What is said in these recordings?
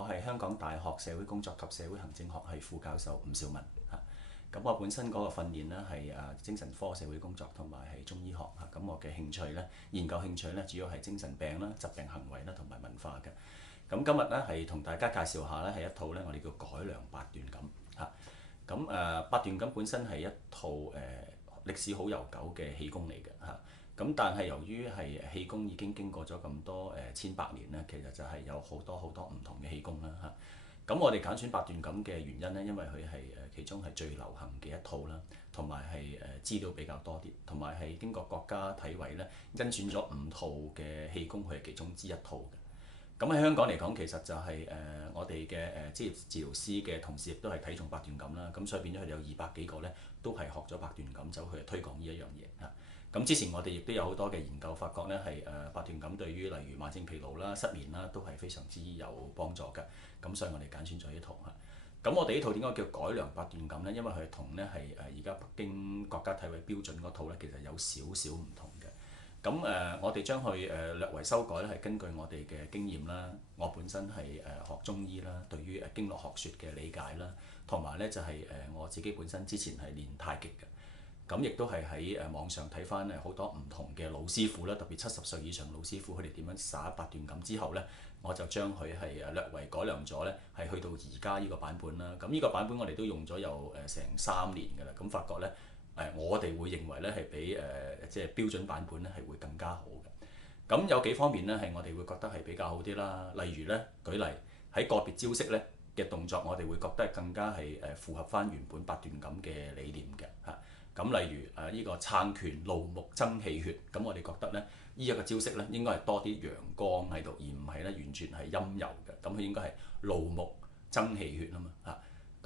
我係香港大學社會工作及社會行政學系副教授吳兆文嚇。咁我本身嗰個訓練呢係精神科社會工作同埋係中醫學嚇。咁我嘅興趣呢，研究興趣呢，主要係精神病啦、疾病行為啦同埋文化嘅。咁今日呢，係同大家介紹下呢係一套呢，我哋叫改良八段錦嚇。咁八段錦本身係一套歷史好悠久嘅氣功嚟嘅嚇。咁但係由於係氣功已經經過咗咁多千百年咧，其實就係有好多好多唔同嘅氣功啦嚇。咁我哋揀選八段錦嘅原因咧，因為佢係其中係最流行嘅一套啦，同埋係資料比較多啲，同埋係經過國家體委咧甄選咗5套嘅氣功，佢係其中之一套嘅。咁喺香港嚟講，其實就係我哋嘅職業治療師嘅同事亦都係睇中八段錦啦。咁所以變咗佢哋有200幾個咧，都係學咗八段錦走去推廣呢一樣嘢嚇。咁之前我哋亦都有好多嘅研究發覺咧，係八段錦對於例如慢性疲勞啦、失眠啦，都係非常之有幫助嘅。咁所以我哋揀選咗呢套嚇。咁我哋呢套點解叫改良八段錦咧？因為佢同咧係而家北京國家體委標準嗰套咧，其實有少少唔同嘅。咁我哋將佢略為修改咧，係根據我哋嘅經驗啦。我本身係學中醫啦，對於經絡學説嘅理解啦，同埋咧就係我自己本身之前係練太極嘅。咁亦都係喺網上睇翻好多唔同嘅老師傅啦，特別70歲以上老師傅佢哋點樣耍八段錦之後呢，我就將佢係略為改良咗呢，係去到而家呢個版本啦。咁呢個版本我哋都用咗有成3年㗎啦。咁發覺呢，我哋會認為呢係比即係標準版本呢係會更加好嘅。咁有幾方面呢係我哋會覺得係比較好啲啦。例如呢，舉例喺個別招式呢嘅動作，我哋會覺得係更加係符合翻原本八段錦嘅理念嘅嚇。咁例如呢個撐拳怒目增氣血，咁我哋覺得呢一個招式呢應該係多啲陽光喺度，而唔係呢完全係陰柔嘅。咁佢應該係怒目增氣血啊嘛嚇。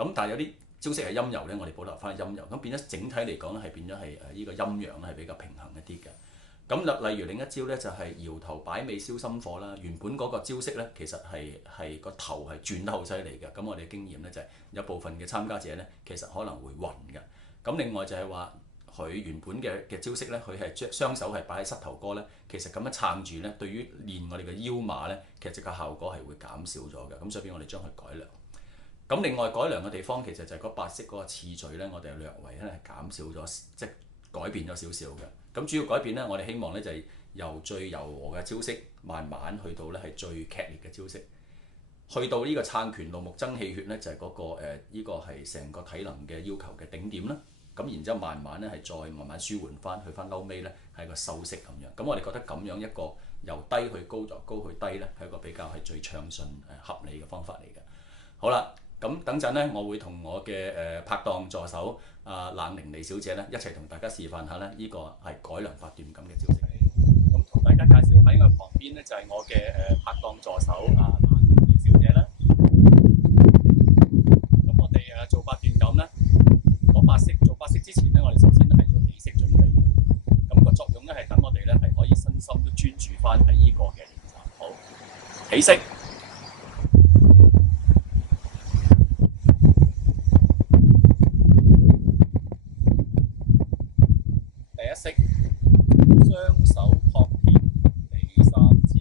咁但係有啲招式係陰柔呢，我哋保留翻陰柔，咁變咗整體嚟講呢係變咗係呢個陰陽呢係比較平衡一啲嘅。咁例如另一招呢，就係搖頭擺尾燒心火啦。原本嗰個招式呢，其實係個頭係轉得好犀利嘅。咁我哋經驗呢，就係有部分嘅參加者呢，其實可能會暈嘅。咁另外就係話佢原本嘅招式呢，佢係將雙手係擺喺膝頭哥呢，其實咁樣撐住呢，對於練我哋嘅腰馬呢，其實個效果係會減少咗嘅。咁所以我哋將佢改良。咁另外改良嘅地方其實就係嗰8式嗰個次序呢，我哋略為咧係減少咗，即係改變咗少少嘅。咁主要改變呢，我哋希望呢就係由最柔和嘅招式慢慢去到呢係最劇烈嘅招式。去到呢個撐拳怒目增氣血呢，就係嗰個呢個係成個體能嘅要求嘅頂點啦。咁然之後慢慢呢係再慢慢舒緩翻，去翻嬲尾呢係一個收息咁樣。咁我哋覺得咁樣一個由低去高，由高去低呢，係一個比較係最暢順合理嘅方法嚟嘅。好啦，咁等陣呢，我會同我嘅拍檔助手冷玲莉小姐呢，一齊同大家示範下呢，呢個係改良八段錦嘅招式。咁同大家介紹喺我旁邊呢，就係我嘅拍檔助手冷玲莉小姐啦。咁我哋做八段錦呢，做8式之前呢，我哋首先係要起式準備嘅。咁個作用呢，係等我哋呢係可以身心都專注翻喺呢個嘅練習。好，起式。第一式，雙手托天地三招。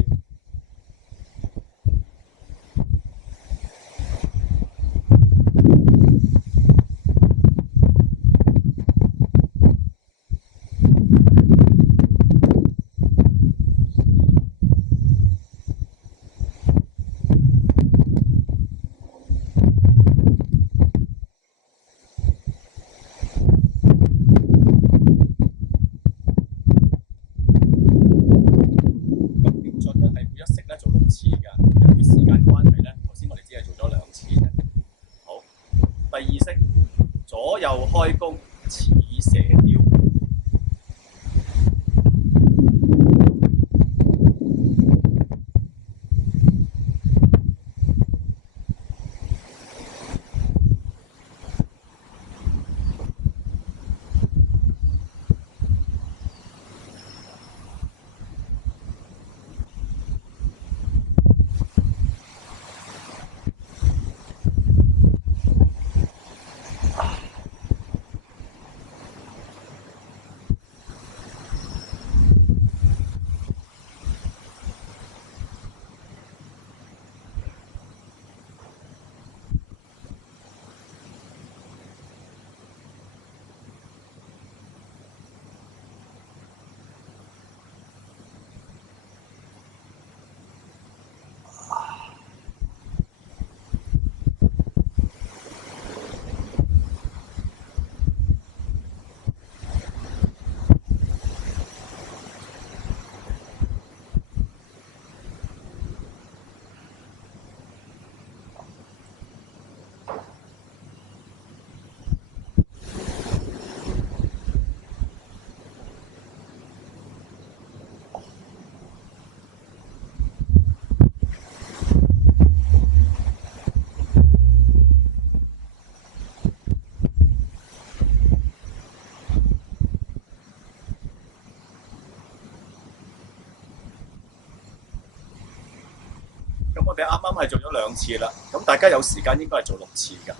咁我哋啱啱係做咗2次啦，咁大家有時間應該係做6次㗎。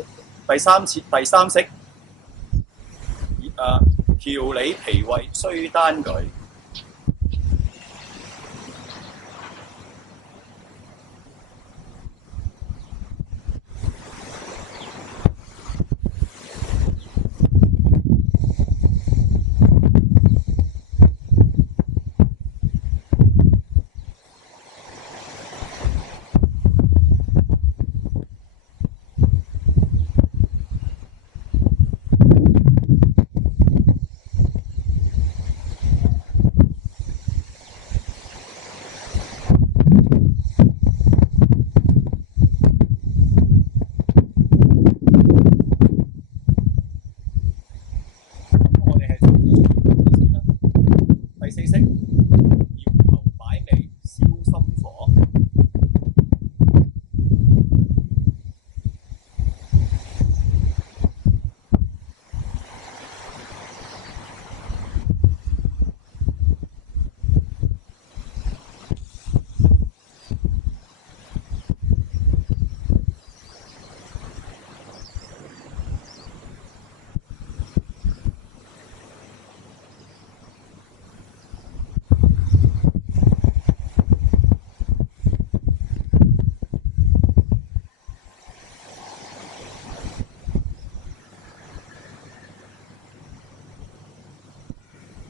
第三式，調理脾胃須單舉。我哋係先啦。第4式，搖頭擺尾燒心火。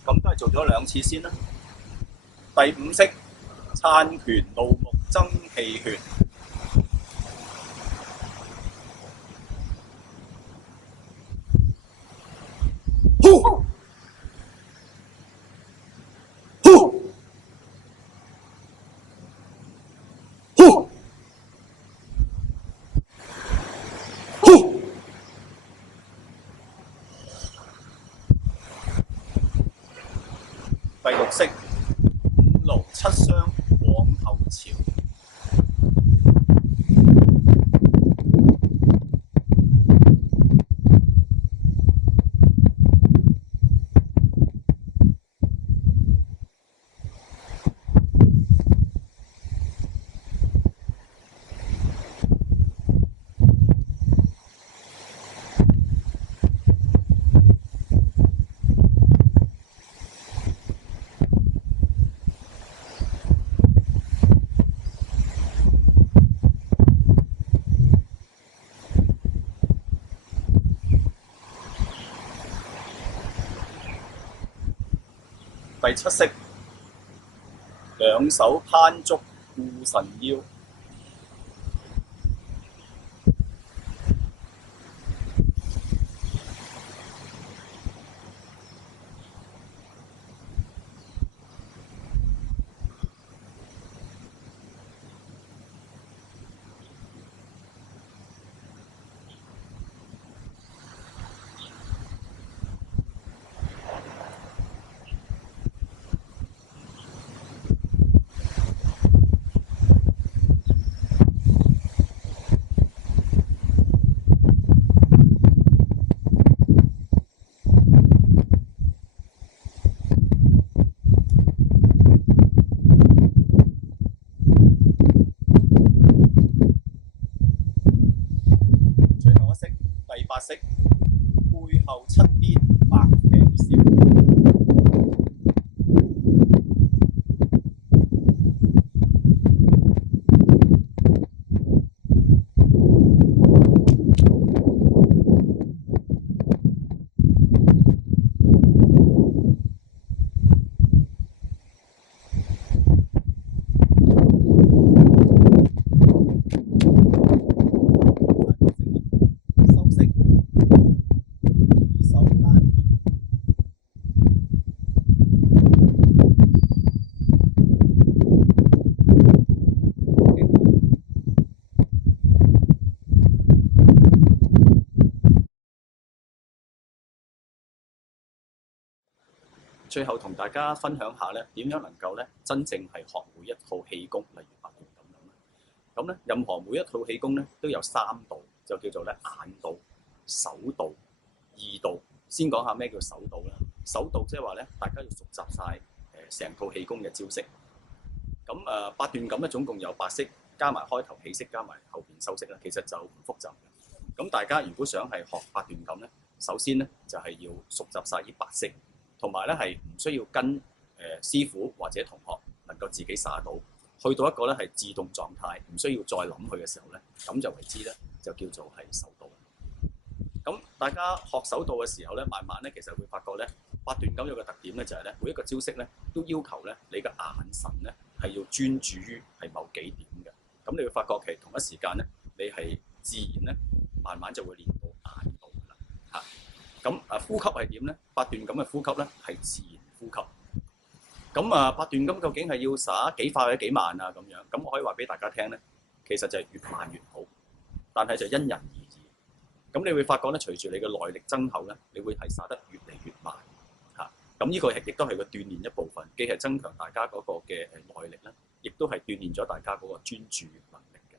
咁都係做咗2次先啦。第5式，撐拳怒目增氣血。呼呼呼呼。第6式，5勞7傷往後潮。第7式，兩手攀足護腎腰。最後一式，第8式，背後七邊白頸燒。收式，二手單拳。最後同大家分享下咧，點樣能夠咧真正係學每一套氣功，例如八段咁樣咧。咁咧，任何每一套氣功咧都有3道，就叫做咧眼道、手道、意道。先講下咩叫手道啦。手道即係話咧，大家要熟習晒成套氣功嘅招式。咁八段錦咧總共有8式，加加埋開頭起式，加埋後邊收式咧，其實就唔複雜嘅。咁大家如果想係學八段錦咧，首先咧就係要熟習晒呢8式，同埋咧係唔需要跟師傅或者同學能夠自己耍到，去到一個咧係自動狀態，唔需要再諗佢嘅時候咧，咁就為之咧就叫做係手到。咁大家學手到嘅時候咧，慢慢咧其實會發覺咧，八段錦有個特點咧就係咧，每一個招式咧都要求咧你嘅眼神咧係要專注於係某幾點嘅。咁你會發覺其實同一時間咧，你係自然咧慢慢就會練到眼到㗎啦嚇。咁呼吸係點咧？八段錦嘅呼吸咧係自然呼吸。咁八段錦究竟係要耍幾快或者幾慢啊？咁樣咁我可以話俾大家聽咧，其實就係越慢越好，但係就因人而異。咁你會發覺咧，隨住你嘅耐力增厚咧，你會係耍得越嚟越慢嚇。咁呢個亦都係個鍛鍊一部分，既係增強大家嗰個嘅耐力咧，亦都係鍛鍊咗大家嗰個專注能力嘅。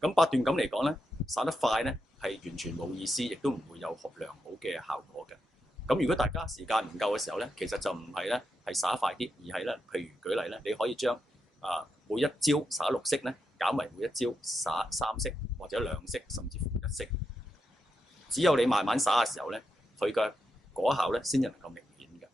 咁八段錦嚟講咧，耍得快咧係完全冇意思，亦都唔會有良好嘅效果嘅。咁如果大家時間唔夠嘅時候咧，其實就唔係咧係耍快啲，而係咧譬如舉例咧，你可以將每一招耍6式咧，減為每一招耍3式或者2式，甚至乎1式。只有你慢慢耍嘅時候咧，佢嘅果效咧先至能夠明顯嘅。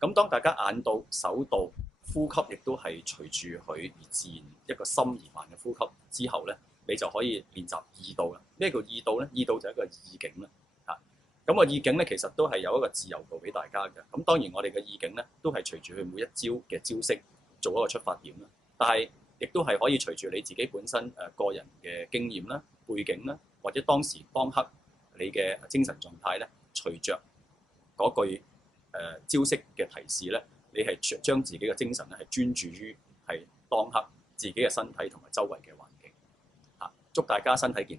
咁當大家眼到、手到、呼吸亦都係隨住佢而自然一個深而慢嘅呼吸之後咧，你就可以練習意到啦。咩叫意到咧？意到就係一個意境啦嚇。咁個意境咧其實都係有一個自由度俾大家嘅。咁當然我哋嘅意境咧都係隨住佢每一招嘅招式做一個出發點啦。但係亦都係可以隨住你自己本身個人嘅經驗啦、背景啦，或者當時當刻你嘅精神狀態咧，隨着嗰句招式嘅提示咧，你係將自己嘅精神咧係專注於係當刻自己嘅身體同埋周圍嘅環境嚇。祝大家身體健康！